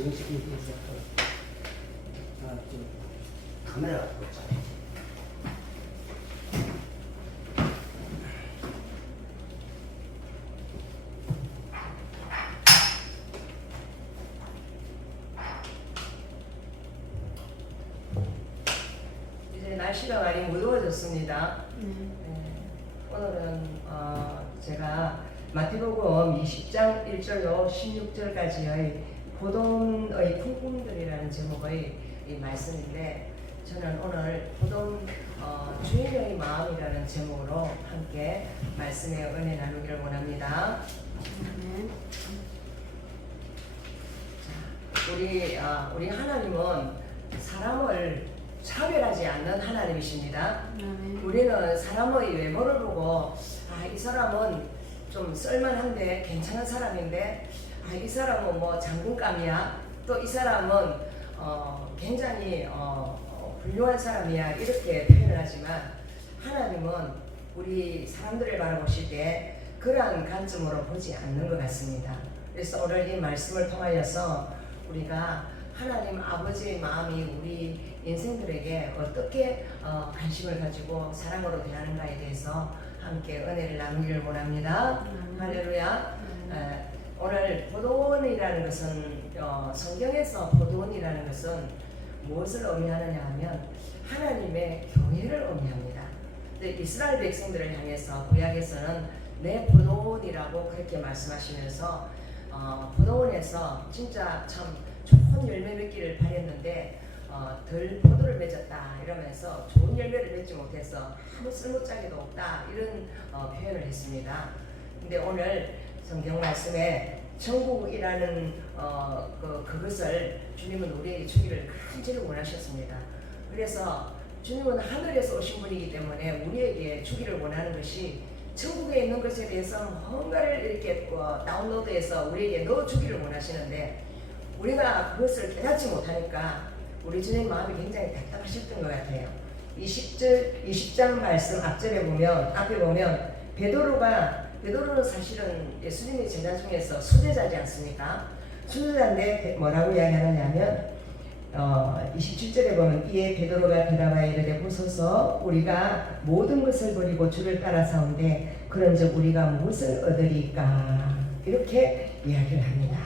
정식에서 좀 카메라 보자. 이제 날씨가 많이 무더워졌습니다. 오늘은 제가 마태복음 20장 1절로 16절까지의 포도원의 풍금들이라는 제목의 이 말씀인데, 저는 오늘 포도원 주인의 마음이라는 제목으로 함께 말씀의 은혜 나누기를 원합니다. 자, 우리 하나님은 사람을 차별하지 않는 하나님이십니다. 우리는 사람의 외모를 보고 이 사람은 좀 쓸만한데 괜찮은 사람인데 이 사람은 뭐 장군감이야, 또 이 사람은 굉장히 훌륭한 사람이야, 이렇게 표현을 하지만 하나님은 우리 사람들을 바라보실 때 그러한 관점으로 보지 않는 것 같습니다. 그래서 오늘 이 말씀을 통하여서 우리가 하나님 아버지의 마음이 우리 인생들에게 어떻게 관심을 가지고 사랑으로 대하는가에 대해서 함께 은혜를 나누기를 원합니다. 할렐루야. 오늘 포도원이라는 것은 성경에서 포도원이라는 것은 무엇을 의미하느냐 하면 하나님의 교회를 의미합니다. 근데 이스라엘 백성들을 향해서 구약에서는 내 포도원이라고 그렇게 말씀하시면서 포도원에서 진짜 참 좋은 열매 맺기를 바랬는데 덜 포도를 맺었다 이러면서 좋은 열매를 맺지 못해서 아무 쓸모짝에도 없다, 이런 표현을 했습니다. 근데 오늘 성경 말씀에 천국이라는 그것을 주님은 우리에게 주기를 간절히 원하셨습니다. 그래서 주님은 하늘에서 오신 분이기 때문에 우리에게 주기를 원하는 것이 천국에 있는 것에 대해서 뭔가를 이렇게 다운로드해서 우리에게 넣어주기를 원하시는데, 우리가 그것을 깨닫지 못하니까 우리 주님 마음이 굉장히 답답하셨던 것 같아요. 20장 말씀 앞에 보면 베드로는 사실은 예수님의 제자 중에서 수제자지 않습니까? 수제자인데 뭐라고 이야기하느냐면 27절에 보면 이에 베드로가 대답하여 이르되 보소서 우리가 모든 것을 버리고 주를 따라사온데 그런즉 우리가 무엇을 얻으리까, 이렇게 이야기를 합니다.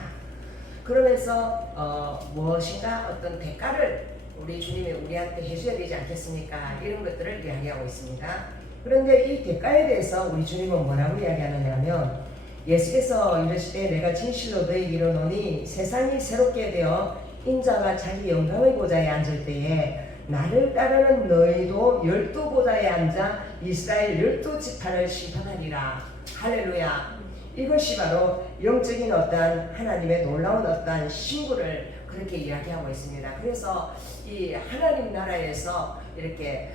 그러면서 무엇인가 어떤 대가를 우리 주님이 우리한테 해줘야 되지 않겠습니까? 이런 것들을 이야기하고 있습니다. 그런데 이 대가에 대해서 우리 주님은 뭐라고 이야기하느냐면, 예수께서 이르시되 내가 진실로 너희에게 이르노니 세상이 새롭게 되어 인자가 자기 영광의 보좌에 앉을 때에 나를 따르는 너희도 12보좌에 앉아 이스라엘 12지파를 심판하리라. 할렐루야. 이것이 바로 영적인 어떠한 하나님의 놀라운 어떠한 신부를 그렇게 이야기하고 있습니다. 그래서 이 하나님 나라에서 이렇게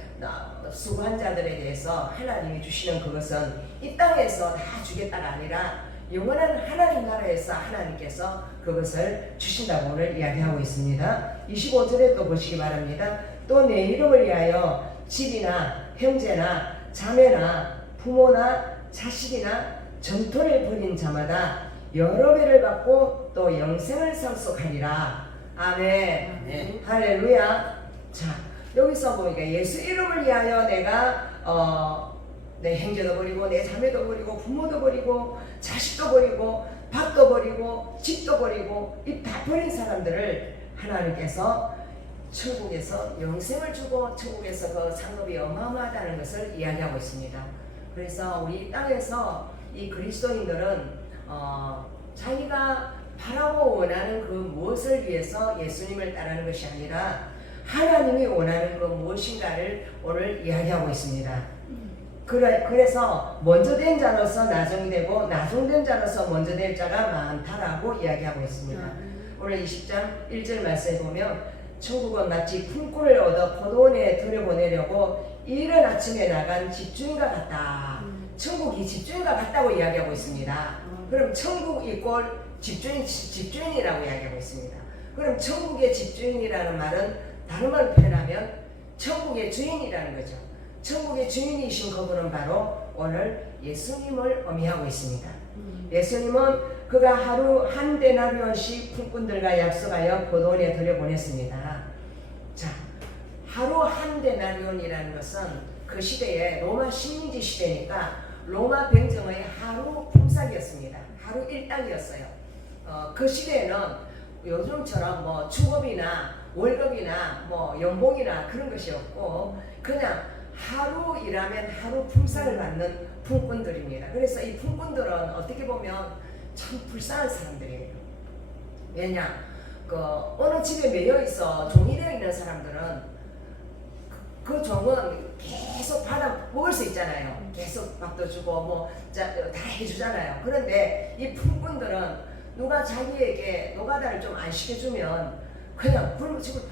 수고한 자들에 대해서 하나님이 주시는 그것은 이 땅에서 다 주겠다가 아니라 영원한 하나님 나라에서 하나님께서 그것을 주신다고 오늘 이야기하고 있습니다. 25절에 또 보시기 바랍니다. 또 내 이름을 위하여 집이나 형제나 자매나 부모나 자식이나 전토를 벌인 자마다 여러 배를 받고 또 영생을 상속하리라. 아멘. 네. 할렐루야. 자, 여기서 보니까 예수 이름을 위하여 내가 내 형제도 버리고 내 자매도 버리고 부모도 버리고 자식도 버리고 밥도 버리고 집도 버리고 이 다 버린 사람들을 하나님께서 천국에서 영생을 주고 천국에서 그 상급이 어마어마하다는 것을 이야기하고 있습니다. 그래서 우리 땅에서 이 그리스도인들은 자기가 바라고 원하는 그 무엇을 위해서 예수님을 따르는 것이 아니라 하나님이 원하는 그 무엇인가를 오늘 이야기하고 있습니다. 그래서 먼저 된 자로서 나중이 되고 나중된 자로서 먼저 될 자가 많다라고 이야기하고 있습니다. 오늘 20장 1절 말씀에 보면 천국은 마치 품꾼을 얻어 포도원에 들여보내려고 이른 아침에 나간 집주인과 같다. 천국이 집주인과 같다고 이야기하고 있습니다. 그럼 천국 이꼴 집주인이라고 이야기하고 있습니다. 그럼 천국의 집주인이라는 말은 다른 말로 표현하면 천국의 주인이라는 거죠. 천국의 주인이신 그분은 바로 오늘 예수님을 의미하고 있습니다. 예수님은 그가 하루 한 데나리온씩 품꾼들과 약속하여 포도원에 들여보냈습니다. 자, 하루 한 데나리온이라는 것은 그 시대에 로마 식민지 시대니까 로마 병정의 하루 품삯이었습니다. 하루 일당이었어요. 그 시대에는 요즘처럼 뭐 주급이나 월급이나 뭐 연봉이나 그런 것이 없고 그냥 하루 일하면 하루 품삯을 받는 품꾼들입니다. 그래서 이 품꾼들은 어떻게 보면 참 불쌍한 사람들이에요. 왜냐? 어느 집에 매여 있어 종이 되어 있는 사람들은 그 종은 계속 받아 먹을 수 있잖아요. 계속 밥도 주고 뭐 다 해주잖아요. 그런데 이 품꾼들은 누가 자기에게 노가다를 좀 안 시켜주면 그냥 굶어 죽을.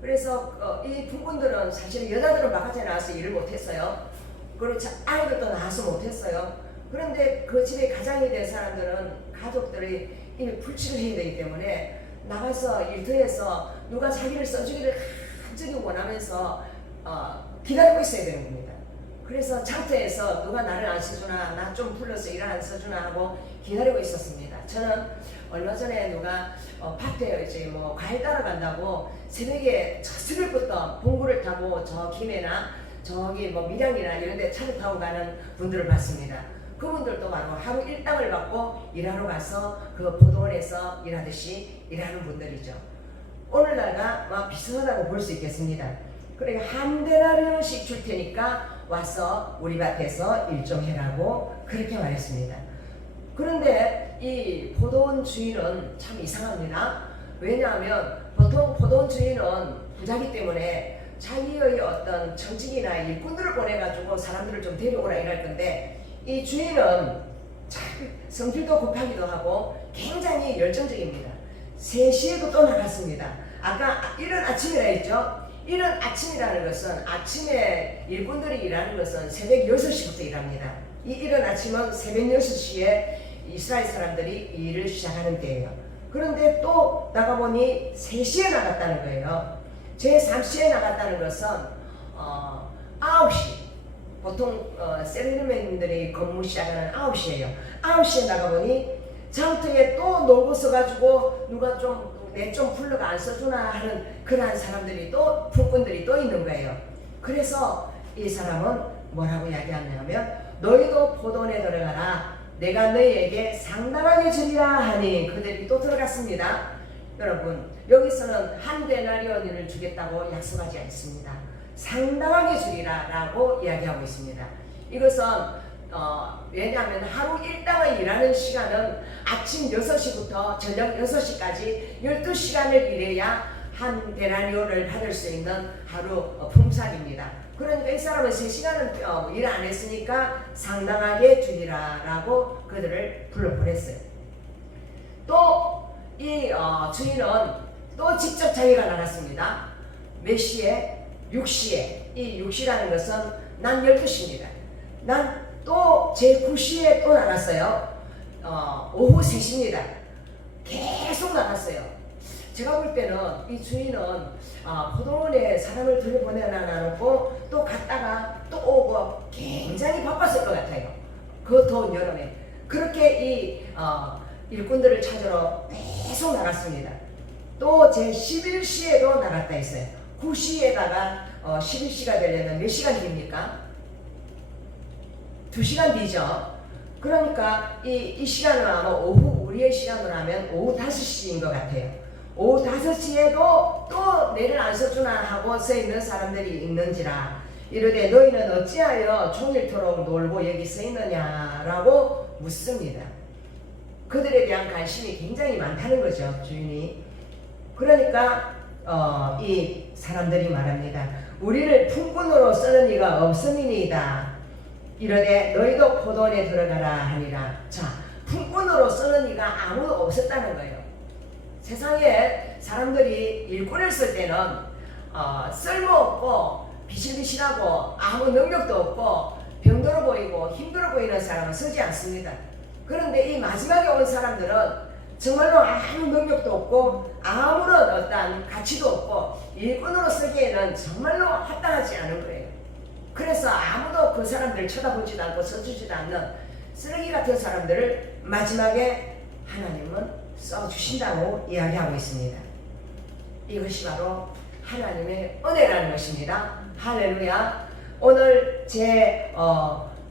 그래서 이 품꾼들은 사실 여자들은 바깥에 나와서 일을 못했어요. 그리고 아이들도 나와서 못했어요. 그런데 그 집에 가장이 된 사람들은 가족들이 이미 불치를 해야 되기 때문에 나가서 일터에서 누가 자기를 써주기를 간절히 원하면서 기다리고 있어야 되는 겁니다. 그래서 장터에서 누가 나를 안 써주나, 나 좀 불러서 일 안 써주나 하고 기다리고 있었습니다. 저는 얼마 전에 누가 밭에 이제 뭐 과일 따러 간다고 새벽에 새벽부터 봉구를 타고 저 김해나 저기 뭐 밀양이나 이런 데 차를 타고 가는 분들을 봤습니다. 그분들도 바로 하루 일당을 받고 일하러 가서 그 포도원에서 일하듯이 일하는 분들이죠. 오늘날과 막 비슷하다고 볼 수 있겠습니다. 그러니까 한 데나리온씩 줄 테니까 와서 우리 밭에서 일 좀 해라고 그렇게 말했습니다. 그런데 이 포도원 주인은 참 이상합니다. 왜냐하면 보통 포도원 주인은 부자기 때문에 자기의 어떤 정직이나 일꾼들을 보내가지고 사람들을 좀 데려오라 이럴 건데 이 주인은 성질도 급하기도 하고 굉장히 열정적입니다. 3시에도 또 나갔습니다. 아까 이른 아침이라 했죠. 이른 아침이라는 것은 아침에 일꾼들이 일하는 것은 새벽 6시부터 일합니다. 이 이른 아침은 새벽 6시에 이스라엘 사람들이 일을 시작하는 때예요. 그런데 또 나가보니 3시에 나갔다는 거예요. 제3시에 나갔다는 것은 9시 보통 셀러맨들이 근무 시작하는 9시예요. 9시에 나가보니 장터에 또 놀고 서가지고 누가 좀 내 좀 불러가 안 써주나 하는 그러한 사람들이 또 품꾼들이 또 있는 거예요. 그래서 이 사람은 뭐라고 이야기하냐면 너희도 포도원에 들어가라. 내가 너희에게 상당하게 주리라 하니 그들이 또 들어갔습니다. 여러분 여기서는 한 데나리온을 주겠다고 약속하지 않습니다. 상당하게 주리라 라고 이야기하고 있습니다. 이것은 왜냐하면 하루 일당을 일하는 시간은 아침 6시부터 저녁 6시까지 12시간을 일해야 한 데나리온을 받을 수 있는 하루 품삯입니다. 그러니까 이 사람은 3시간은 일 안 했으니까 상당하게 주리라 라고 그들을 불러보냈어요. 또 이 주인은 또 직접 자기가 나갔습니다. 몇 시에? 6시에. 이 6시라는 것은 난 12시입니다. 난 또 제 9시에 또 나갔어요. 오후 3시입니다. 계속 나갔어요. 제가 볼 때는 이 주인은 포도원에 사람을 들여보내나 놓고 또 갔다가 또 오고 굉장히 바빴을 것 같아요. 그 더운 여름에. 그렇게 이 일꾼들을 찾으러 계속 나갔습니다. 또 제 11시에도 나갔다 했어요. 9시에다가 11시가 되려면 몇 시간 됩니까? 2시간 뒤죠. 그러니까 이 시간은 아마 오후 우리의 시간으로 하면 오후 5시인 것 같아요. 오후 5시에도 또 내를 안 써주나 하고 서 있는 사람들이 있는지라 이르되 너희는 어찌하여 종일토록 놀고 여기 서 있느냐라고 묻습니다. 그들에 대한 관심이 굉장히 많다는 거죠, 주인이. 그러니까 이 사람들이 말합니다. 우리를 품꾼으로 쓰는 이가 없음이니이다. 이르되 너희도 포도원에 들어가라 하니라. 자, 품꾼으로 쓰는 이가 아무도 없었다는 거예요. 세상에 사람들이 일꾼을 쓸 때는 쓸모없고 비실비실하고 아무 능력도 없고 병들어 보이고 힘들어 보이는 사람은 쓰지 않습니다. 그런데 이 마지막에 온 사람들은 정말로 아무 능력도 없고 아무런 어떤 가치도 없고 일꾼으로 쓰기에는 정말로 합당하지 않은 거예요. 그래서 아무도 그 사람들을 쳐다보지도 않고 써주지도 않는 쓰레기 같은 사람들을 마지막에 하나님은 써주신다고 이야기하고 있습니다. 이것이 바로 하나님의 은혜라는 것입니다. 할렐루야. 오늘 제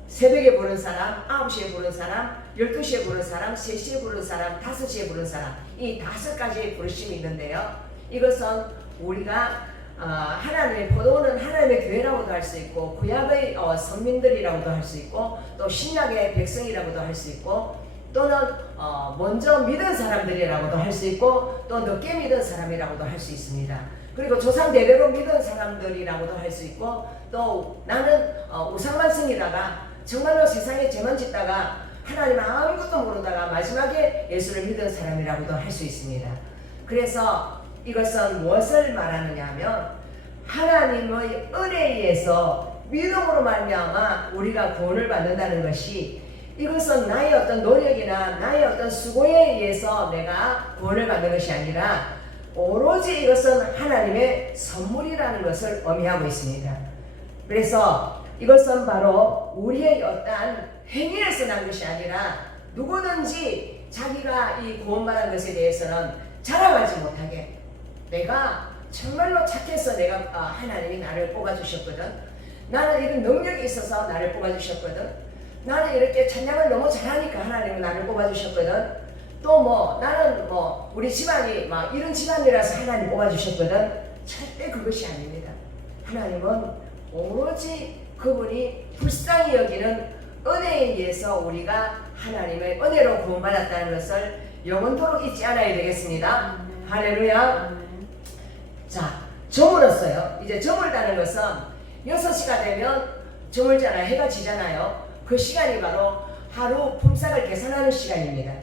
새벽에 부른 사람, 9시에 부른 사람, 12시에 부른 사람, 3시에 부른 사람, 5시에 부른 사람, 이 5가지의 부르심이 있는데요. 이것은 우리가 하나님의 포도는 하나님의 교회라고도 할 수 있고, 구약의 선민들이라고도 할 수 있고, 또 신약의 백성이라고도 할 수 있고, 또는 먼저 믿은 사람들이라고도 할 수 있고, 또 늦게 믿은 사람이라고도 할 수 있습니다. 그리고 조상 대대로 믿은 사람들이라고도 할 수 있고, 또 나는 우상만 승이다가 정말로 세상에 죄만 짓다가 하나님 아무것도 모르다가 마지막에 예수를 믿은 사람이라고도 할 수 있습니다. 그래서 이것은 무엇을 말하느냐 하면 하나님의 은혜에 의해서 믿음으로 말미암아 우리가 구원을 받는다는 것이, 이것은 나의 어떤 노력이나 나의 어떤 수고에 의해서 내가 구원을 받는 것이 아니라 오로지 이것은 하나님의 선물이라는 것을 의미하고 있습니다. 그래서 이것은 바로 우리의 어떠한 행위에서 난 것이 아니라 누구든지 자기가 이 구원받은 것에 대해서는 자랑하지 못하게, 내가 정말로 착해서 내가 하나님이 나를 뽑아주셨거든, 나는 이런 능력이 있어서 나를 뽑아주셨거든, 나는 이렇게 찬양을 너무 잘하니까 하나님은 나를 뽑아주셨거든, 또 나는 우리 집안이 이런 집안이라서 하나님 뽑아주셨거든. 절대 그것이 아닙니다. 하나님은 오로지 그분이 불쌍히 여기는 은혜에 의해서 우리가 하나님의 은혜로 구원받았다는 것을 영원토록 잊지 않아야 되겠습니다. 할렐루야. 자, 저물었어요. 이제 저물다는 것은 6시가 되면 저물잖아요. 해가 지잖아요. 그 시간이 바로 하루 품삯을 계산하는 시간입니다.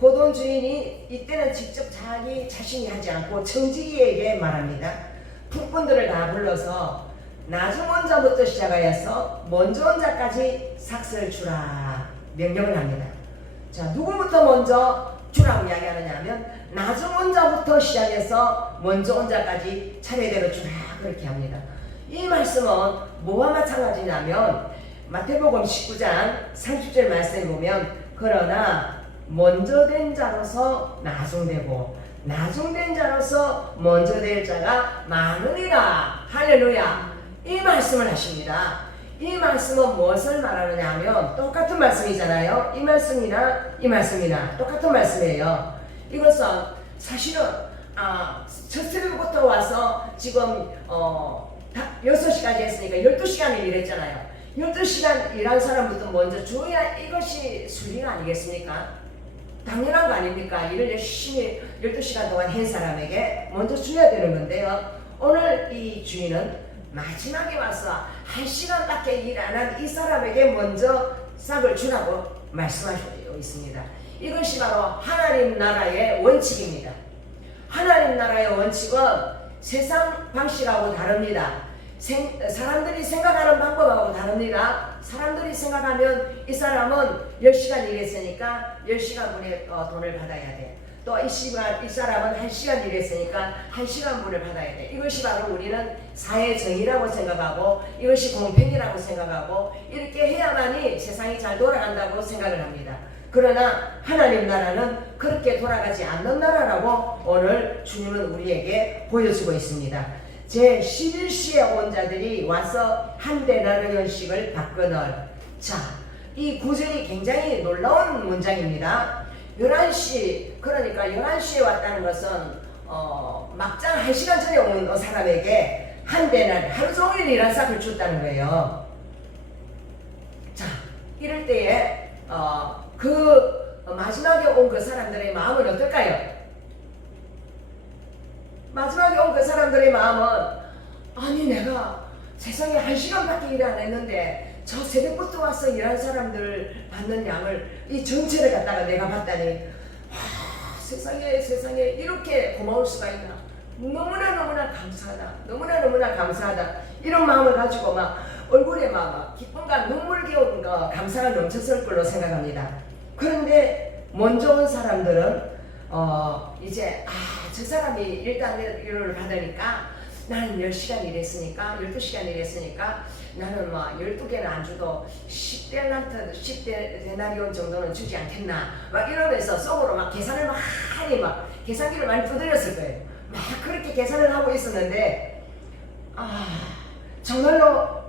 포도원 주인이 이때는 직접 자기 자신이 하지 않고 청지기에게 말합니다. 품꾼들을 다 불러서 나중 온 자부터 시작하여서 먼저 온 자까지 삭슬 주라 명령을 합니다. 자, 누구부터 먼저 주라고 이야기하느냐 하면 나중 온 자부터 시작해서 먼저 온 자까지 차례대로 주라 그렇게 합니다. 이 말씀은 뭐와 마찬가지냐면 마태복음 19장 30절 말씀에 보면, 그러나 먼저 된 자로서 나중되고 나중된 자로서 먼저 될 자가 많으리라. 할렐루야. 이 말씀을 하십니다. 이 말씀은 무엇을 말하느냐 하면 똑같은 말씀이잖아요. 이 말씀이나 똑같은 말씀이에요. 이것은 사실은 첫 새벽부터 와서 지금 6시까지 했으니까 12시간을 일했잖아요. 12시간 일한 사람부터 먼저 줘야 이것이 순리가 아니겠습니까? 당연한 거 아닙니까? 일을 열심히 12시간 동안 한 사람에게 먼저 줘야 되는 건데요. 오늘 이 주인은 마지막에 와서 1시간밖에 일 안 한 이 사람에게 먼저 싹을 주라고 말씀하시고 있습니다. 이것이 바로 하나님 나라의 원칙입니다. 하나님 나라의 원칙은 세상 방식하고 다릅니다. 사람들이 생각하는 방법하고 다릅니다. 사람들이 생각하면 이 사람은 10시간 일했으니까 10시간분의 돈을 받아야 돼. 또 이 사람은 1시간 일했으니까 1시간분을 받아야 돼. 이것이 바로 우리는 사회 정의라고 생각하고, 이것이 공평이라고 생각하고, 이렇게 해야만이 세상이 잘 돌아간다고 생각을 합니다. 그러나 하나님 나라는 그렇게 돌아가지 않는 나라라고 오늘 주님은 우리에게 보여주고 있습니다. 제 11시에 온 자들이 와서 한 데나리온씩을 받거늘. 자, 이 구절이 굉장히 놀라운 문장입니다. 11시, 그러니까 11시에 왔다는 것은 막장 1시간 전에 온 사람에게 한 데나리, 하루 종일 일한 싹을 줬다는 거예요. 자, 이럴 때에 마지막에 온 그 사람들의 마음은 어떨까요? 마지막에 온 그 사람들의 마음은, 아니 내가 세상에 1시간밖에 일 안 했는데 저 새벽부터 와서 일한 사람들 받는 양을 이 전체를 갖다가 내가 봤다니, 세상에 이렇게 고마울 수가 있나, 너무나 감사하다 이런 마음을 가지고 막 얼굴에 막 기쁨과 눈물겨운 감사가 넘쳤을 걸로 생각합니다. 그런데 먼저 온 사람들은 이제 저 사람이 일단 일을 받으니까 나는 10시간 일했으니까 12시간 일했으니까 나는 뭐 12개는 안 줘도 10데나리온 정도는 주지 않겠나 막 이러면서 속으로 막 계산을 많이 막 계산기를 많이 두드렸을 거예요. 막 그렇게 계산을 하고 있었는데 정말로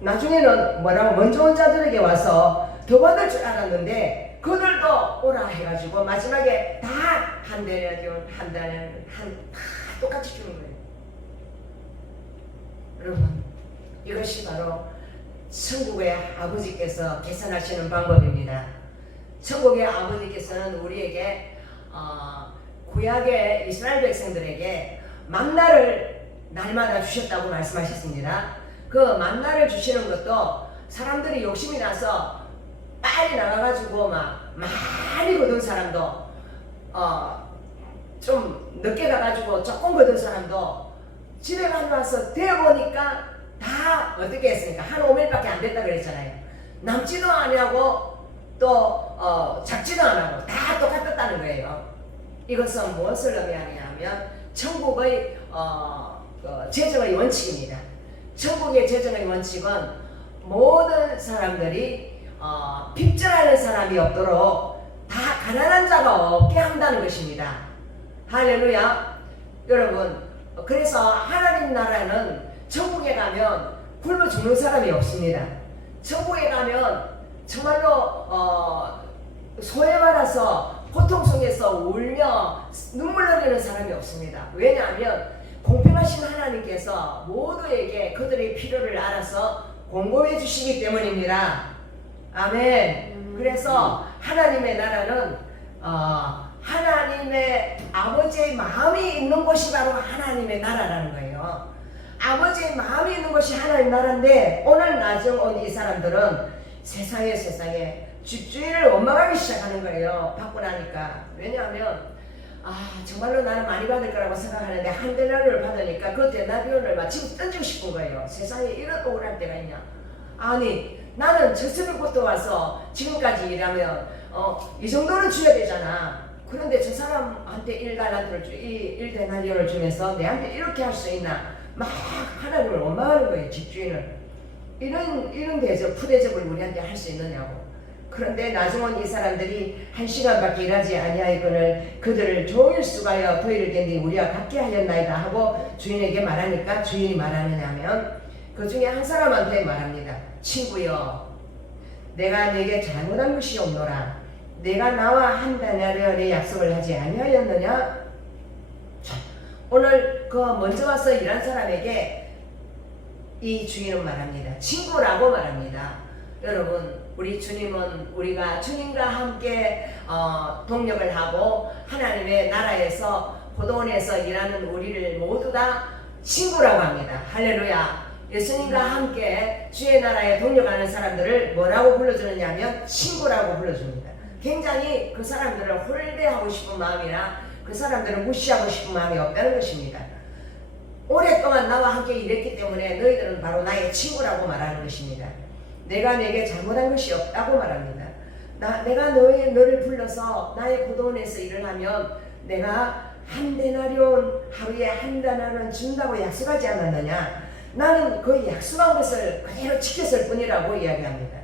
나중에는 뭐라고 먼저 온 자들에게 와서 더 받을 줄 알았는데 그들도 오라 해가지고 마지막에 다 한 데나리온 다 똑같이 주는 거예요. 여러분, 이것이 바로 천국의 아버지께서 계산하시는 방법입니다. 천국의 아버지께서는 우리에게 구약의 이스라엘 백성들에게 만나를 날마다 주셨다고 말씀하셨습니다. 그 만나를 주시는 것도 사람들이 욕심이 나서 빨리 나가가지고 막 많이 거둔 사람도 좀 늦게 가가지고 조금 거둔 사람도 집에 가서 되어보니까 다 어떻게 했습니까? 한 5밀밖에 안 됐다 그랬잖아요. 남지도 아니하고 또 작지도 않고 다 똑같았다는 거예요. 이것은 무엇을 의미하냐면 천국의 재정의 원칙입니다. 천국의 재정의 원칙은 모든 사람들이 핍절하는 사람이 없도록 다 가난한 자가 없게 한다는 것입니다. 할렐루야. 여러분, 그래서 하나님 나라는 천국에 가면 굶어 죽는 사람이 없습니다. 천국에 가면 정말로 소외받아서 고통 속에서 울며 눈물 흘리는 사람이 없습니다. 왜냐하면 공평하신 하나님께서 모두에게 그들의 필요를 알아서 공급해 주시기 때문입니다. 아멘. 그래서 하나님의 나라는 하나님의 아버지의 마음이 있는 곳이 바로 하나님의 나라라는 거예요. 아버지의 마음이 있는 곳이 하나님 나라인데 오늘 나중 온 이 사람들은 세상에 집주인을 원망하기 시작하는 거예요. 받고 나니까. 왜냐하면 정말로 나는 많이 받을 거라고 생각하는데 한 데나리온을 받으니까 그 데나리온을 마침 던지고 싶은 거예요. 세상에 이런 억울할 때가 있냐. 아니 나는 저승부터 와서 지금까지 일하면 이 정도는 줘야 되잖아. 그런데 저 사람한테 1데나리온을 주면서 내한테 이렇게 할 수 있나. 막 하나님을 원망하는 거예요. 집주인을. 이런 대접, 푸대접을 우리한테 할 수 있느냐고. 그런데 나중은 이 사람들이 1시간밖에 일하지 아니하였거늘 그들을 종일 수가여 더위를 깬뒤 우리와 같게 하였나이다 하고 주인에게 말하니까 주인이 말하느냐면 그 중에 한 사람한테 말합니다. 친구여, 내가 네게 잘못한 것이 없노라. 내가 나와 한 데나리온의 약속을 하지 아니하였느냐? 자, 오늘 그 먼저 와서 일한 사람에게 이 주인은 말합니다. 친구라고 말합니다. 여러분, 우리 주님은 우리가 주님과 함께 동력을 하고 하나님의 나라에서 고도원에서 일하는 우리를 모두 다 친구라고 합니다. 할렐루야. 예수님과 함께 주의 나라에 동력하는 사람들을 뭐라고 불러주느냐 하면 친구라고 불러줍니다. 굉장히 그 사람들을 홀대하고 싶은 마음이나 그 사람들을 무시하고 싶은 마음이 없다는 것입니다. 오랫동안 나와 함께 일했기 때문에 너희들은 바로 나의 친구라고 말하는 것입니다. 내가 내게 잘못한 것이 없다고 말합니다. 내가 너를 불러서 나의 고도원에서 일을 하면 내가 한 데나리온, 하루에 한 데나리온 준다고 약속하지 않았느냐? 나는 그 약속한 것을 그대로 지켰을 뿐이라고 이야기합니다.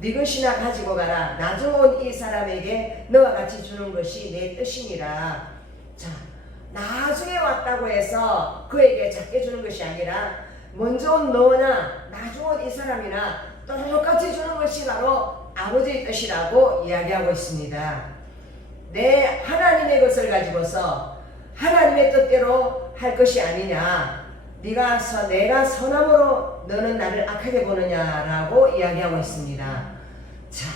네 것이나 가지고 가라. 나중 온 이 사람에게 너와 같이 주는 것이 내 뜻이니라. 자, 나중에 왔다고 해서 그에게 작게 주는 것이 아니라 먼저 온 너나 나중 온 이 사람이나 똑같이 주는 것이 바로 아버지의 뜻이라고 이야기하고 있습니다. 내 하나님의 것을 가지고서 하나님의 뜻대로 할 것이 아니냐. 내가 선함으로 너는 나를 악하게 보느냐라고 이야기하고 있습니다. 자,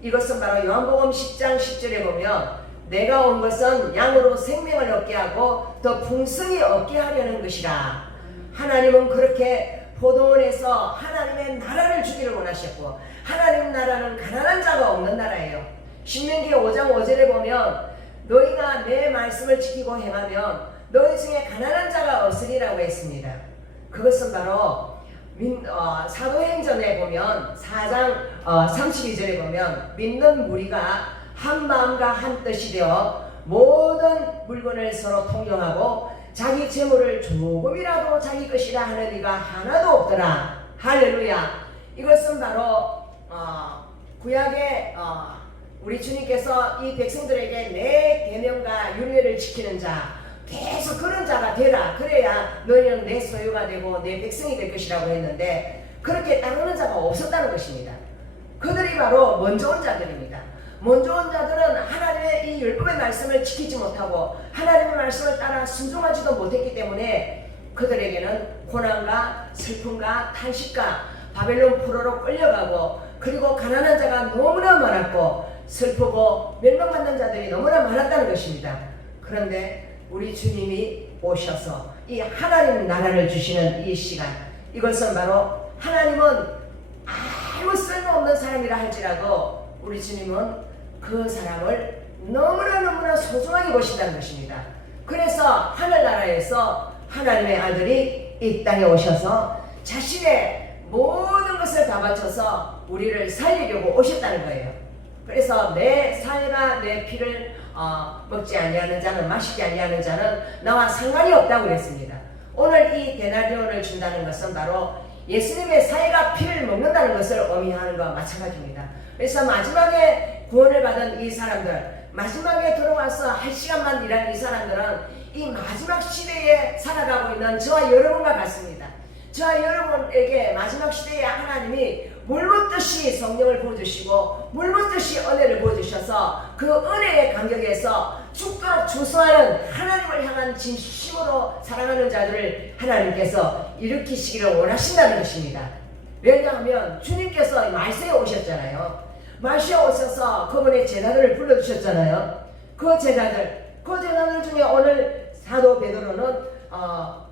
이것은 바로 요한복음 10장 10절에 보면 내가 온 것은 양으로 생명을 얻게 하고 더 풍성히 얻게 하려는 것이라. 하나님은 그렇게 포도원에서 하나님의 나라를 주기를 원하셨고 하나님 나라는 가난한 자가 없는 나라예요. 신명기 5장 5절에 보면 너희가 내 말씀을 지키고 행하면 너희 중에 가난한 자가 없으리라고 했습니다. 그것은 바로 사도행전에 보면 4장 32절에 보면 믿는 무리가 한 마음과 한 뜻이 되어 모든 물건을 서로 통용하고 자기 재물을 조금이라도 자기 것이라 하는 이가 하나도 없더라. 할렐루야. 이것은 바로 구약의 우리 주님께서 이 백성들에게 내 계명과 율례를 지키는 자, 계속 그런 자가 되라. 그래야 너희는 내 소유가 되고 내 백성이 될 것이라고 했는데 그렇게 따르는 자가 없었다는 것입니다. 그들이 바로 먼저 온 자들입니다. 먼저 온 자들은 하나님의 이 율법의 말씀을 지키지 못하고 하나님의 말씀을 따라 순종하지도 못했기 때문에 그들에게는 고난과 슬픔과 탄식과 바벨론 포로로 끌려가고 그리고 가난한 자가 너무나 많았고 슬프고 멸망받는 자들이 너무나 많았다는 것입니다. 그런데 우리 주님이 오셔서 이 하나님 나라를 주시는 이 시간, 이것은 바로 하나님은 아무 쓸모없는 사람이라 할지라도 우리 주님은 그 사람을 너무나 소중하게 보신다는 것입니다. 그래서 하늘나라에서 하나님의 아들이 이 땅에 오셔서 자신의 모든 것을 다 바쳐서 우리를 살리려고 오셨다는 거예요. 그래서 내 살과 내 피를 먹지 아니하는 자는, 마시지 아니하는 자는 나와 상관이 없다고 그랬습니다. 오늘 이 데나리온을 준다는 것은 바로 예수님의 살과 피를 먹는다는 것을 의미하는 것과 마찬가지입니다. 그래서 마지막에 구원을 받은 이 사람들, 마지막에 들어와서 한 시간만 일한 이 사람들은 이 마지막 시대에 살아가고 있는 저와 여러분과 같습니다. 저와 여러분에게 마지막 시대에 하나님이 물 붓듯이 성령을 부어주시고 물 붓듯이 은혜를 부어주셔서 그 은혜의 간격에서 죽도록 주소하는 하나님을 향한 진심으로 사랑하는 자들을 하나님께서 일으키시기를 원하신다는 것입니다. 왜냐하면 주님께서 말세에 오셨잖아요. 말세에 오셔서 그분의 제자들을 불러주셨잖아요. 그 제자들 중에 오늘 사도 베드로는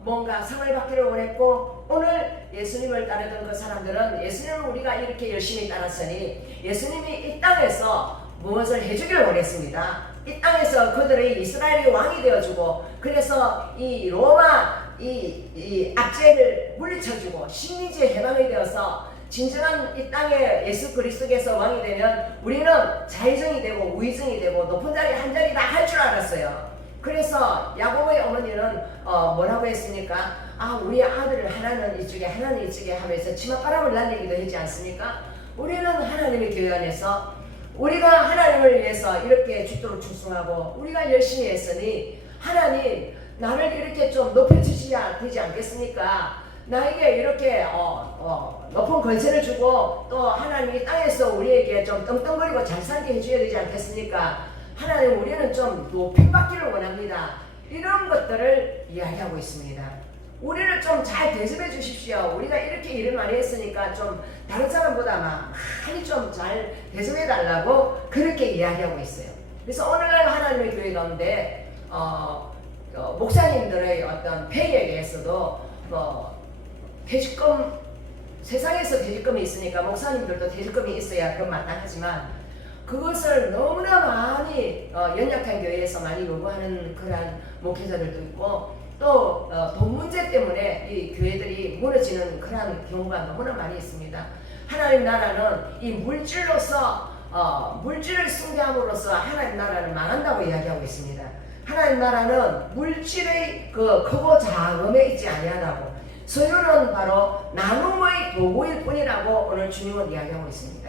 뭔가 상을 받기를 원했고, 오늘 예수님을 따르던 그 사람들은 예수님을 우리가 이렇게 열심히 따랐으니 예수님이 이 땅에서 무엇을 해주기를 원했습니다. 이 땅에서 그들의 이스라엘이 왕이 되어주고, 그래서 이 로마 이 압제를 물리쳐주고 식민지의 해방이 되어서 진정한 이 땅에 예수 그리스도께서 왕이 되면 우리는 자의정이 되고 우의정이 되고 높은 자리 한 자리 다 할 줄 알았어요. 그래서 야곱의 어머니는 뭐라고 했습니까? 우리 아들을 하나는 이쪽에 하나는 이쪽에 하면서 치맛바람을 날리기도 하지 않습니까? 우리는 하나님의 교회 안에서 우리가 하나님을 위해서 이렇게 죽도록 충성하고 우리가 열심히 했으니 하나님 나를 이렇게 좀 높여주셔야 되지 않겠습니까? 나에게 이렇게 높은 권세를 주고 또 하나님이 땅에서 우리에게 좀 떵떵거리고 잘 살게 해줘야 되지 않겠습니까? 하나님, 우리는 좀 높임받기를 원합니다. 이런 것들을 이야기하고 있습니다. 우리를 좀 잘 대접해 주십시오. 우리가 이렇게 일을 많이 했으니까 좀 다른 사람보다 많이 좀 잘 대접해 달라고 그렇게 이야기하고 있어요. 그래서 오늘날 하나님의 교회 가운데 목사님들의 어떤 페이에 대해서도 퇴직금, 세상에서 퇴직금이 있으니까 목사님들도 퇴직금이 있어야 그건 마땅하지만 그것을 너무나 많이 연약한 교회에서 많이 요구하는 그러한 목회자들도 있고, 또 돈 문제 때문에 이 교회들이 무너지는 그러한 경우가 너무나 많이 있습니다. 하나님 나라는 이 물질로서 물질을 숭배함으로써 하나님 나라는 망한다고 이야기하고 있습니다. 하나님 나라는 물질의 그 크고 작음에 있지 아니하다고, 소유는 바로 나눔의 도구일 뿐이라고 오늘 주님은 이야기하고 있습니다.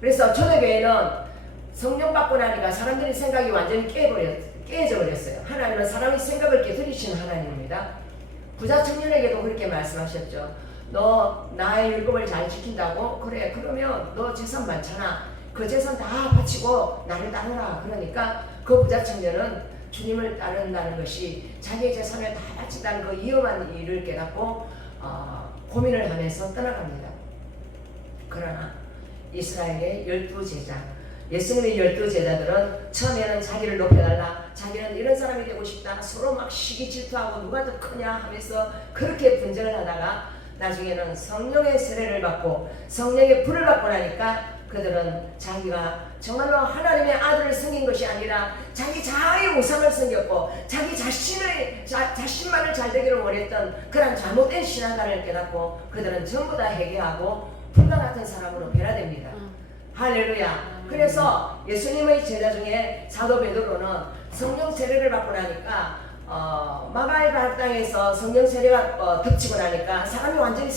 그래서 초대교회는 성령 받고 나니까 사람들의 생각이 완전히 깨져 버렸어요. 하나님은 사람의 생각을 깨뜨리시는 하나님입니다. 부자 청년에게도 그렇게 말씀하셨죠. 너 나의 율법을 잘 지킨다고? 그래, 그러면 너 재산 많잖아. 그 재산 다 바치고 나를 따르라. 그러니까 그 부자 청년은 주님을 따른다는 것이 자기의 재산을 다 바친다는 그 위험한 일을 깨닫고 고민을 하면서 떠나갑니다. 그러나 이스라엘의 12제자, 예수님의 12제자들은 처음에는 자기를 높여달라, 자기는 이런 사람이 되고 싶다, 서로 막 시기 질투하고 누가 더 크냐 하면서 그렇게 분쟁을 하다가 나중에는 성령의 세례를 받고 성령의 불을 받고 나니까 그들은 자기가 정말로 하나님의 아들을 섬긴 것이 아니라 자기 자아의 우상을 섬겼고 자기 자신만을 잘 되기를 원했던 그런 잘못된 신앙관을 깨닫고 그들은 전부 다 회개하고 불과 같은 사람으로 변화됩니다. 할렐루야. 그래서 예수님의 제자 중에 사도 베드로는 성령 세례를 받고 나니까 마가의 땅에서 성령 세례가 덮치고 나니까 사람이 완전히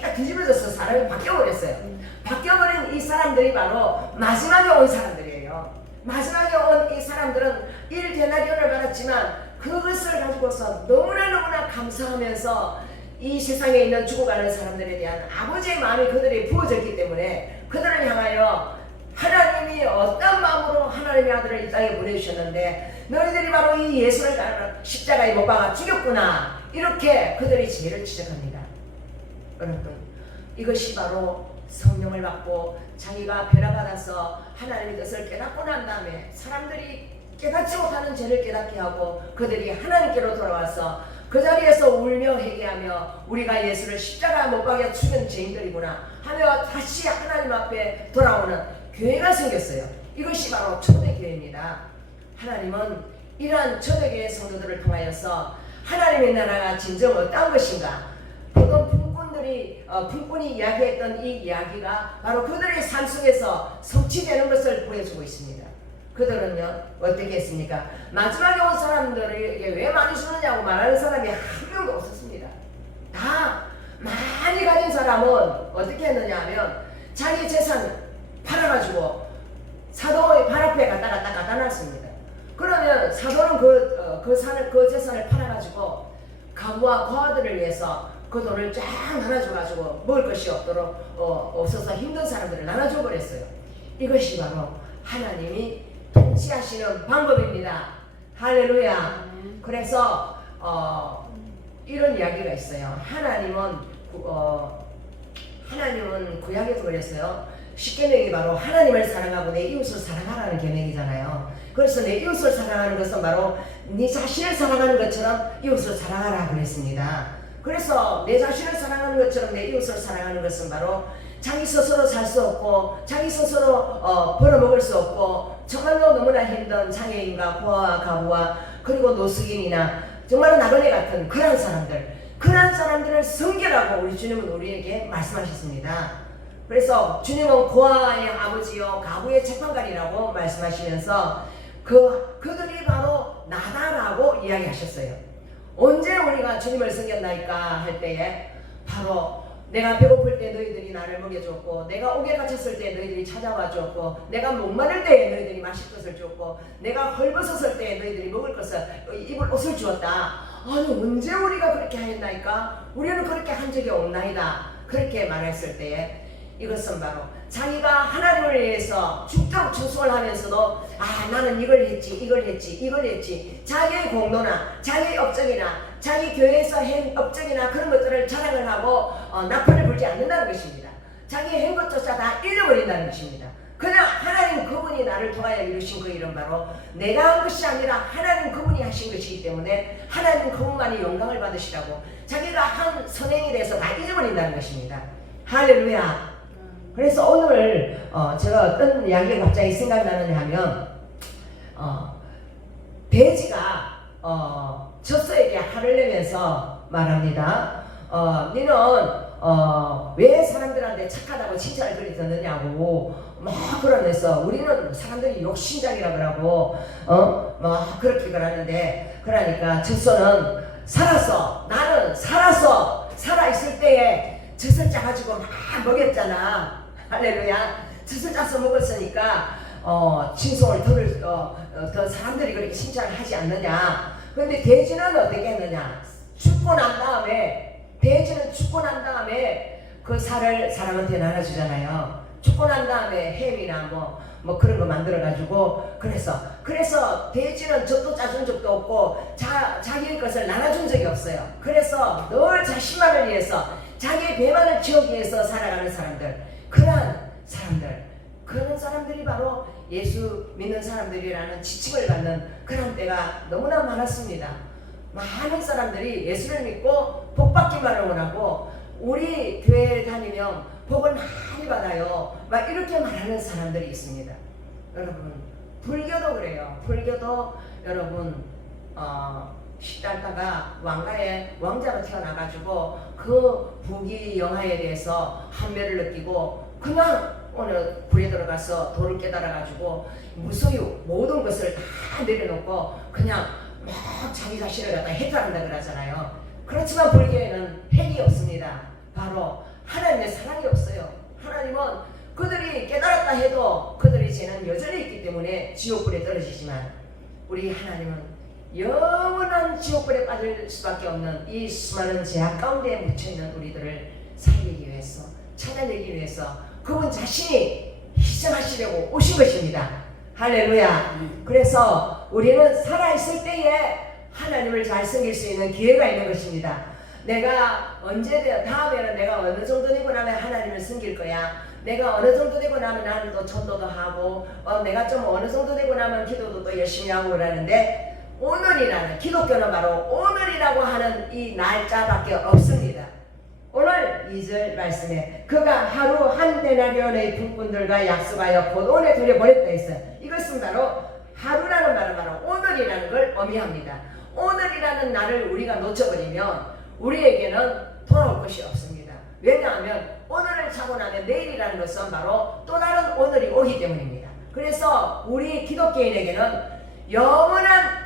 딱 뒤집어져서 사람이 바뀌어버렸어요. 바뀌어버린 이 사람들이 바로 마지막에 온 사람들이에요. 마지막에 온 이 사람들은 1데나리온을 받았지만 그것을 가지고서 너무나 감사하면서 이 세상에 있는 죽어가는 사람들에 대한 아버지의 마음이 그들에게 부어졌기 때문에 그들을 향하여 하나님이 어떤 마음으로 하나님의 아들을 이 땅에 보내주셨는데 너희들이 바로 이 예수를 십자가에 못 박아 죽였구나, 이렇게 그들이 죄를 지적합니다. 여러분, 이것이 바로 성령을 받고 자기가 변화받아서 하나님의 뜻을 깨닫고 난 다음에 사람들이 깨닫지 못하는 죄를 깨닫게 하고 그들이 하나님께로 돌아와서 그 자리에서 울며 회개하며 우리가 예수를 십자가 못 박아 죽인 죄인들이구나 하며 다시 하나님 앞에 돌아오는 교회가 생겼어요. 이것이 바로 초대교회입니다. 하나님은 이러한 초대교회 성도들을 통하여서 하나님의 나라가 진정 어떤 것인가, 보통 품꾼이 이야기했던 이 이야기가 바로 그들의 삶 속에서 성취되는 것을 보여주고 있습니다. 그들은요 어떻게 했습니까? 마지막에 온 사람들에게 왜 많이 주느냐고 말하는 사람이 한 명도 없었습니다. 다 많이 가진 사람은 어떻게 했느냐 하면 자기 재산 팔아가지고 사도의 발 앞에 갖다 놨습니다. 그러면 사도는 그 재산을 팔아가지고 가부와 고아들을 위해서 그 돈을 쫙 나눠줘가지고 먹을 것이 없어서 힘든 사람들을 나눠줘 버렸어요. 이것이 바로 하나님이 통치하시는 방법입니다. 할렐루야. 그래서 이런 이야기가 있어요. 하나님은 구약에도 그랬어요. 10계명이 바로 하나님을 사랑하고 내 이웃을 사랑하라는 계명이잖아요. 그래서 내 이웃을 사랑하는 것은 바로 네 자신을 사랑하는 것처럼 이웃을 사랑하라 그랬습니다. 그래서 내 자신을 사랑하는 것처럼 내 이웃을 사랑하는 것은 바로 자기 스스로 살 수 없고 자기 스스로 벌어먹을 수 없고 정말로 너무나 힘든 장애인과 고아와 가부와 그리고 노숙인이나 정말로 나그네 같은 그런 사람들을 섬기라고 우리 주님은 우리에게 말씀하셨습니다. 그래서 주님은 고아의 아버지요 가부의 재판관이라고 말씀하시면서 그들이 바로 나다라고 이야기하셨어요. 언제 우리가 주님을 섬겼나이까 할 때에 바로 내가 배고플 때 너희들이 나를 먹여줬고 내가 옥에 갇혔을 때 너희들이 찾아와 줬고 내가 목마를 때에 너희들이 마실 것을 줬고 내가 헐벗었을 때에 너희들이 먹을 것을 입을 옷을 주었다. 아니 언제 우리가 그렇게 하였나이까? 우리는 그렇게 한 적이 없나이다. 그렇게 말했을 때에 이것은 바로 자기가 하나님을 위해서 죽도록 충성을 하면서도 나는 이걸 했지 자기의 공로나 자기의 업적이나 자기 교회에서 한 업적이나 그런 것들을 자랑을 하고 나팔을 불지 않는다는 것입니다. 자기의 한 것조차 다 잃어버린다는 것입니다. 그냥 하나님 그분이 나를 통하여 이루신 그 일은 바로 내가 한 것이 아니라 하나님 그분이 하신 것이기 때문에 하나님 그분만이 영광을 받으시라고 자기가 한 선행에 대해서 다 잊어버린다는 것입니다. 할렐루야. 그래서 오늘 제가 어떤 이야기가 갑자기 생각나느냐 하면 돼지가 젖소에게 화를 내면서 말합니다. 너는 왜 사람들한테 착하다고 칭찬을 그리 듣느냐고 막 그러면서 우리는 사람들이 욕심장이라 그러고 막 그렇게 그러는데 그러니까 젖소는 나는 살아있을 때에 젖을 짜가지고 막 먹였잖아. 할렐루야. 젖을 짜서 먹었으니까 칭송을 더 사람들이 그렇게 칭찬을 하지 않느냐. 그런데 돼지는 어떻게 했느냐. 돼지는 죽고 난 다음에 그 살을 사람한테 나눠주잖아요. 죽고 난 다음에 햄이나 뭐 그런 거 만들어가지고 그래서 돼지는 젖도 짜준 적도 없고 자기의 것을 나눠준 적이 없어요. 그래서 늘 자신만을 위해서 자기의 배만을 채우기 위해서 살아가는 사람들, 그런 사람들이 바로 예수 믿는 사람들이라는 지칭을 받는 그런 때가 너무나 많았습니다. 많은 사람들이 예수를 믿고 복 받기만을 원하고 우리 교회에 다니면 복을 많이 받아요. 막 이렇게 말하는 사람들이 있습니다. 여러분, 불교도 그래요. 불교도 여러분 10달다가 왕가의 왕자로 태어나가지고 그 부귀영화에 대해서 한매를 느끼고 그냥 오늘 불에 들어가서 도를 깨달아가지고 무소유 모든 것을 다 내려놓고 그냥 막 자기 자신을 갖다 해탈한다 그러잖아요. 그렇지만 불교에는 핵이 없습니다. 바로 하나님의 사랑이 없어요. 하나님은 그들이 깨달았다 해도 그들의 죄는 여전히 있기 때문에 지옥불에 떨어지지만 우리 하나님은 영원한 지옥불에 빠질 수밖에 없는 이 수많은 죄악 가운데 묻혀있는 우리들을 살리기 위해서, 찾아내기 위해서 그분 자신이 희생하시려고 오신 것입니다. 할렐루야. 그래서 우리는 살아있을 때에 하나님을 잘 섬길 수 있는 기회가 있는 것입니다. 내가 언제 다음에는 내가 어느 정도 되고 나면 하나님을 섬길 거야. 내가 어느 정도 되고 나면 나는 또 전도도 하고 내가 좀 어느 정도 되고 나면 기도도 또 열심히 하고 그러는데 오늘이라는, 기독교는 바로 오늘이라고 하는 이 날짜밖에 없습니다. 오늘 2절 말씀에 그가 하루 한 데나리온의 분꾼들과 약속하여 본원에 들여보냈다 했어요. 이것은 바로 하루라는 말은 바로 오늘이라는 걸 의미합니다. 오늘이라는 날을 우리가 놓쳐버리면 우리에게는 돌아올 것이 없습니다. 왜냐하면 오늘을 차고 나면 내일이라는 것은 바로 또 다른 오늘이 오기 때문입니다. 그래서 우리 기독교인에게는 영원한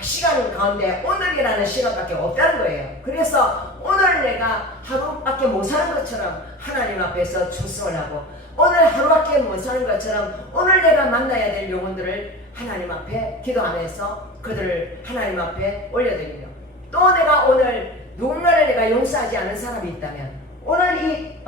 시간 가운데 오늘이라는 시간밖에 없다는 거예요. 그래서 오늘 내가 하루밖에 못 사는 것처럼 하나님 앞에서 충성을 하고 오늘 하루밖에 못 사는 것처럼 오늘 내가 만나야 될 영혼들을 하나님 앞에 기도하면서 그들을 하나님 앞에 올려드리며 또 내가 오늘 누군가를 내가 용서하지 않은 사람이 있다면 오늘 이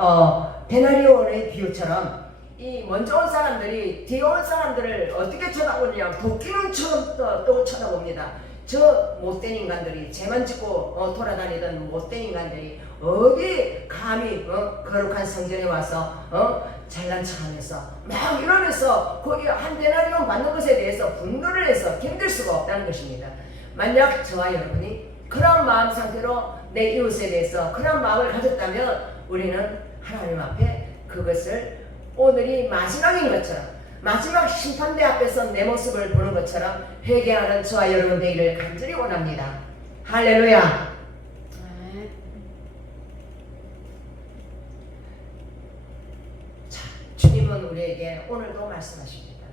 데나리온의 비유처럼 이 먼저 온 사람들이 뒤에 온 사람들을 어떻게 쳐다보느냐, 도끼눈처럼 또 쳐다봅니다. 저 못된 인간들이, 죄만 짓고 돌아다니던 못된 인간들이 어디 감히 거룩한 성전에 와서 잘난 척하면서 막 이러면서 거기 한 데나리온 받는 것에 대해서 분노를 해서 견딜 수가 없다는 것입니다. 만약 저와 여러분이 그런 마음 상태로 내 이웃에 대해서 그런 마음을 가졌다면 우리는 하나님 앞에 그것을 오늘이 마지막인 것처럼, 마지막 심판대 앞에서 내 모습을 보는 것처럼 회개하는 저와 여러분 되기를 간절히 원합니다. 할렐루야. 자, 주님은 우리에게 오늘도 말씀하십니다.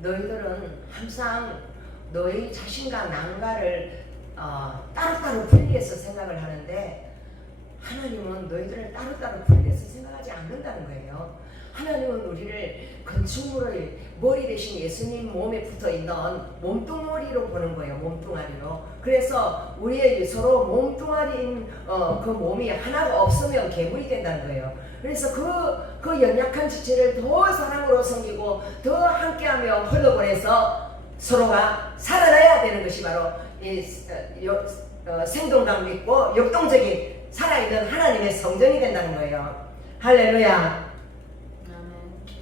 너희들은 항상 너희 자신과 난가를 따로따로 분리해서 생각을 하는데 하나님은 너희들을 따로따로 분리해서 생각하지 않는다는 거예요. 하나님은 우리를 건축물의 머리 대신 예수님 몸에 붙어있는 몸뚱아리로 보는 거예요. 몸뚱아리로. 그래서 우리의 서로 몸뚱아리인 그 몸이 하나가 없으면 괴물이 된다는 거예요. 그래서 그 연약한 지체를 더 사랑으로 섬기고 더 함께하며 흘러보내서 서로가 살아나야 되는 것이 바로 이 생동감 있고 역동적인 살아있는 하나님의 성전이 된다는 거예요. 할렐루야.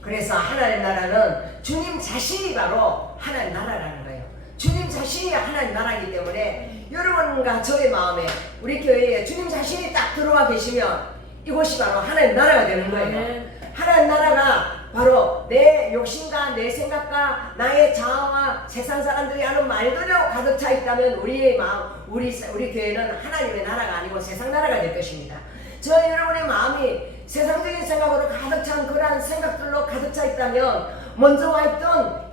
그래서 하나님 나라는 주님 자신이 바로 하나님 나라라는 거예요. 주님 자신이 하나님 나라이기 때문에 여러분과 저의 마음에 우리 교회에 주님 자신이 딱 들어와 계시면 이곳이 바로 하나님 나라가 되는 거예요. 하나님 나라가 바로 내 욕심과 내 생각과 나의 자아와 세상 사람들이 하는 말들로 가득 차 있다면 우리의 마음, 우리 교회는 하나님의 나라가 아니고 세상 나라가 될 것입니다. 저 여러분의 마음이 세상적인 생각으로 가득 찬 그러한 생각들로 가득 차 있다면 먼저 와 있던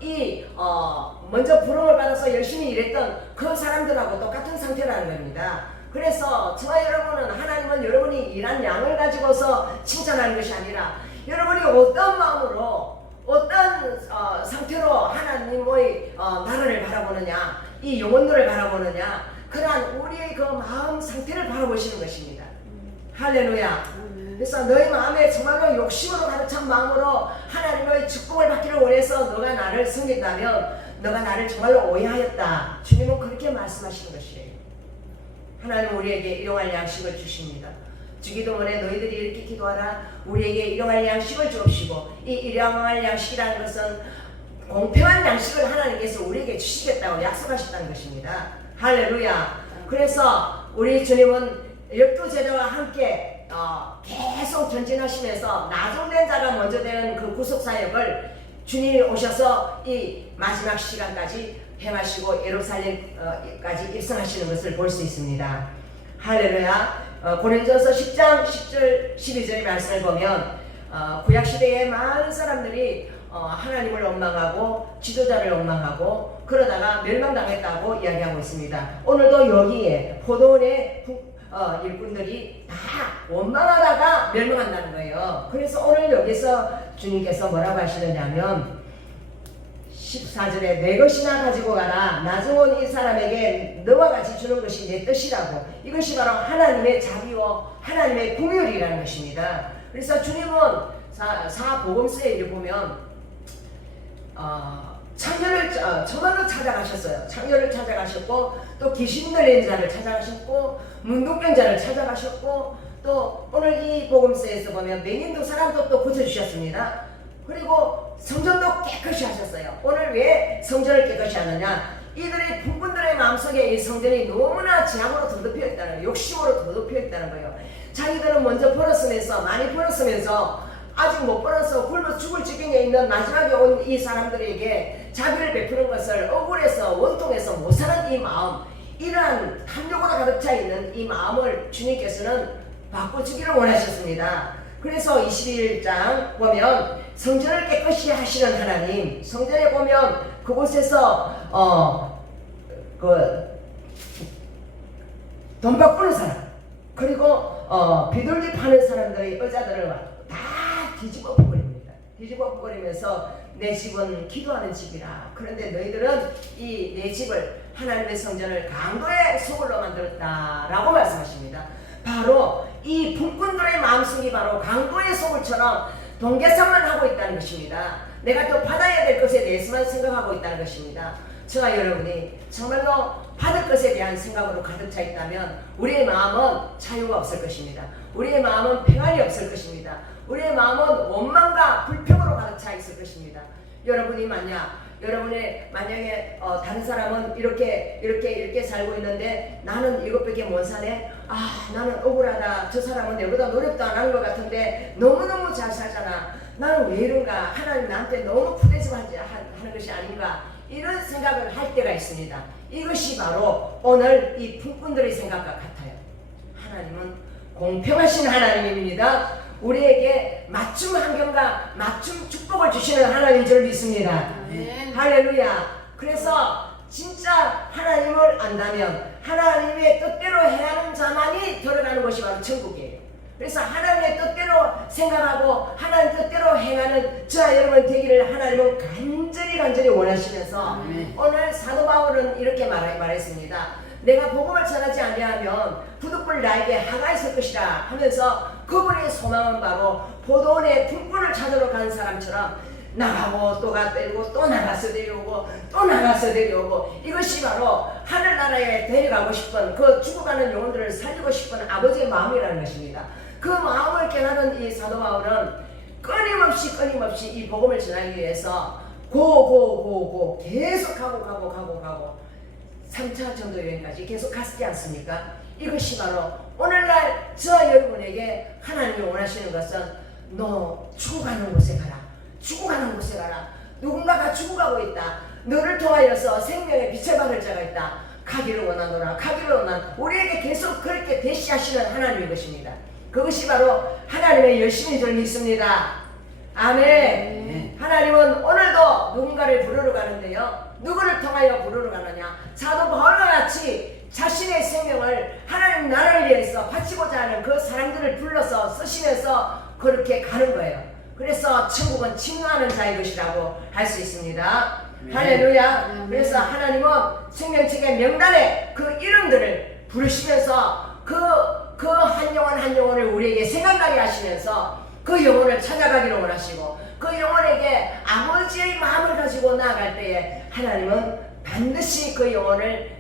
먼저 부름을 받아서 열심히 일했던 그 사람들하고 똑같은 상태라는 겁니다. 그래서 저와 여러분은 하나님은 여러분이 일한 양을 가지고서 칭찬하는 것이 아니라 여러분이 어떤 마음으로 어떤 상태로 하나님의 나라를 바라보느냐, 이 영혼들을 바라보느냐, 그러한 우리의 그 마음 상태를 바라보시는 것입니다. 할렐루야. 그래서 너희 마음에 정말로 욕심으로 가득 찬 마음으로 하나님의 축복을 받기를 원해서 너가 나를 섬긴다면 너가 나를 정말로 오해하였다. 주님은 그렇게 말씀하시는 것이에요. 하나님은 우리에게 일용할 양식을 주십니다. 주기도문에 너희들이 이렇게 기도하라. 우리에게 일용할 양식을 주옵시고, 이 일용할 양식이라는 것은 공평한 양식을 하나님께서 우리에게 주시겠다고 약속하셨다는 것입니다. 할렐루야. 그래서 우리 주님은 12제자와 함께 계속 전진하시면서 나중된 자가 먼저 되는 그 구속사역을 주님이 오셔서 이 마지막 시간까지 행하시고 예루살렘까지 입성하시는 것을 볼 수 있습니다. 할렐루야. 고린도서 10장 10절 12절의 말씀을 보면 구약시대에 많은 사람들이 하나님을 원망하고 지도자를 원망하고 그러다가 멸망당했다고 이야기하고 있습니다. 오늘도 여기에 포도원의 일꾼들이 다 원망하다가 멸망한다는 거예요. 그래서 오늘 여기서 주님께서 뭐라고 하시느냐면 14절에 내 것이나 가지고 가라. 나중은 이 사람에게 너와 같이 주는 것이 내 뜻이라고. 이것이 바로 하나님의 자비와 하나님의 긍휼이라는 것입니다. 그래서 주님은 사복음서에 보면 정말로 찾아가셨어요. 창녀를 찾아가셨고 또 귀신 들린 자를 찾아가셨고 문둥병자를 찾아가셨고 또 오늘 이 복음서에서 보면 맹인 두 사람도 또 고쳐주셨습니다. 그리고 성전도 깨끗이 하셨어요. 오늘 왜 성전을 깨끗이 하느냐? 이들의 분들의 마음속에 이 성전이 너무나 죄악으로 더럽혀 있다는 거예요. 욕심으로 더럽혀 있다는 거예요. 자기들은 먼저 벌었으면서 많이 벌었으면서 아직 못 벌어서 굶어 죽을 지경에 있는 마지막에 온 이 사람들에게 자비를 베푸는 것을 억울해서 원통해서 못 사는 이 마음, 이러한 탐욕으로 가득 차 있는 이 마음을 주님께서는 바꿔주기를 원하셨습니다. 그래서 21장 보면 성전을 깨끗이 하시는 하나님, 성전에 보면 그곳에서 돈 바꾸는 사람, 그리고 비둘기 파는 사람들의 의자들을 다 뒤집어 버립니다. 뒤집어 버리면서 내 집은 기도하는 집이라. 그런데 너희들은 이 내 집을 하나님의 성전을 강도의 소굴로 만들었다라고 말씀하십니다. 바로 이 북군들의 마음속이 바로 강도의 소굴처럼 동계산만 하고 있다는 것입니다. 내가 또 받아야 될 것에 대해서만 생각하고 있다는 것입니다. 저와 여러분이 정말로 받을 것에 대한 생각으로 가득 차 있다면 우리의 마음은 자유가 없을 것입니다. 우리의 마음은 평안이 없을 것입니다. 우리의 마음은 원망과 불평으로 가득 차 있을 것입니다. 여러분이 만약에 다른 사람은 이렇게 살고 있는데 나는 이것밖에 못 사네. 나는 억울하다. 저 사람은 내보다 노력도 안 하는 것 같은데 너무너무 잘 살잖아. 나는 왜 이런가? 하나님 나한테 너무 푸대접하는 것이 아닌가? 이런 생각을 할 때가 있습니다. 이것이 바로 오늘 이 품꾼들의 생각과 같아요. 하나님은 공평하신 하나님입니다. 우리에게 맞춤 환경과 맞춤 축복을 주시는 하나님인 줄 믿습니다. 할렐루야. 그래서 진짜 하나님을 안다면 하나님의 뜻대로 행하는 자만이 들어가는 것이 바로 천국이에요. 그래서 하나님의 뜻대로 생각하고 하나님 뜻대로 행하는 저와 여러분 되기를 하나님은 간절히 원하시면서 오늘 사도 바울은 이렇게 말했습니다. 내가 복음을 전하지 아니하면 부득불 나에게 하가 있을 것이라 하면서 그분의 소망은 바로 포도원의 품꾼을 찾으러 간 사람처럼 나가고 또 갔다리고 또 나가서 데려오고 또 나가서 데려오고, 이것이 바로 하늘나라에 데려가고 싶은 그 죽어가는 영혼들을 살리고 싶은 아버지의 마음이라는 것입니다. 그 마음을 깨달은 이 사도 바울은 끊임없이 이 복음을 전하기 위해서 고 계속하고 3차 전도 여행까지 계속 갔지 않습니까? 이것이 바로 오늘날 저와 여러분에게 하나님이 원하시는 것은 너 죽어가는 곳에 가라. 누군가가 죽어가고 있다. 너를 통하여서 생명의 빛을 받을 자가 있다. 가기를 원하노라. 우리에게 계속 그렇게 대시하시는 하나님의 것입니다. 그것이 바로 하나님의 열심인 줄 믿습니다. 아멘. 하나님은 오늘도 누군가를 부르러 가는데요. 누구를 통하여 부르러 가느냐? 사도 바울과 같이 자신의 생명을 하나님 나라를 위해서 바치고자 하는 그 사람들을 불러서 쓰시면서 그렇게 가는 거예요. 그래서 천국은 침노하는 자의 것이라고 할 수 있습니다. 할렐루야. 그래서 하나님은 생명책의 명단에 그 이름들을 부르시면서 그 한 영혼을 우리에게 생각나게 하시면서 그 영혼을 찾아가기를 원하시고, 그 영혼에게 아버지의 마음을 가지고 나아갈 때에 하나님은 반드시 그 영혼의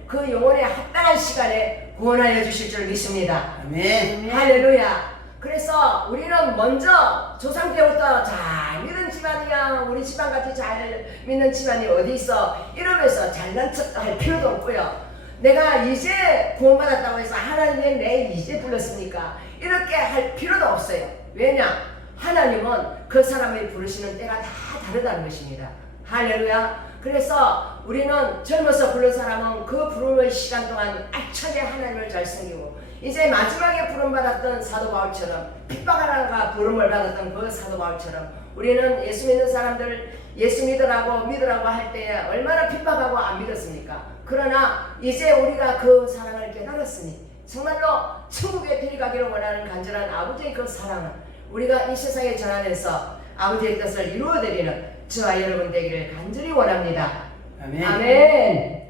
합당한 시간에 구원하여 주실 줄 믿습니다. 아멘. 할렐루야. 그래서 우리는 먼저 조상 때부터 잘 믿는 집안이야, 우리 집안같이 잘 믿는 집안이 어디 있어, 이러면서 잘난 척 할 필요도 없고요. 내가 이제 구원받았다고 해서 하나님이 내 이제 불렀습니까? 이렇게 할 필요도 없어요. 왜냐? 하나님은 그 사람을 부르시는 때가 다 다르다는 것입니다. 할렐루야. 그래서 우리는 젊어서 부른 사람은 그 부름의 시간 동안 알차게 하나님을 잘 섬기고 이제 마지막에 부름받았던 사도 바울처럼 핍박하다가 부름을 받았던 그 사도 바울처럼 우리는 예수 믿는 사람들 예수 믿으라고 할 때 얼마나 핍박하고 안 믿었습니까? 그러나 이제 우리가 그 사랑을 깨달았으니 정말로 천국에 데려가기를 원하는 간절한 아버지의 그 사랑을 우리가 이 세상에 전하면서 아버지의 뜻을 이루어드리는 저와 여러분 되기를 간절히 원합니다. 아멘. 아멘.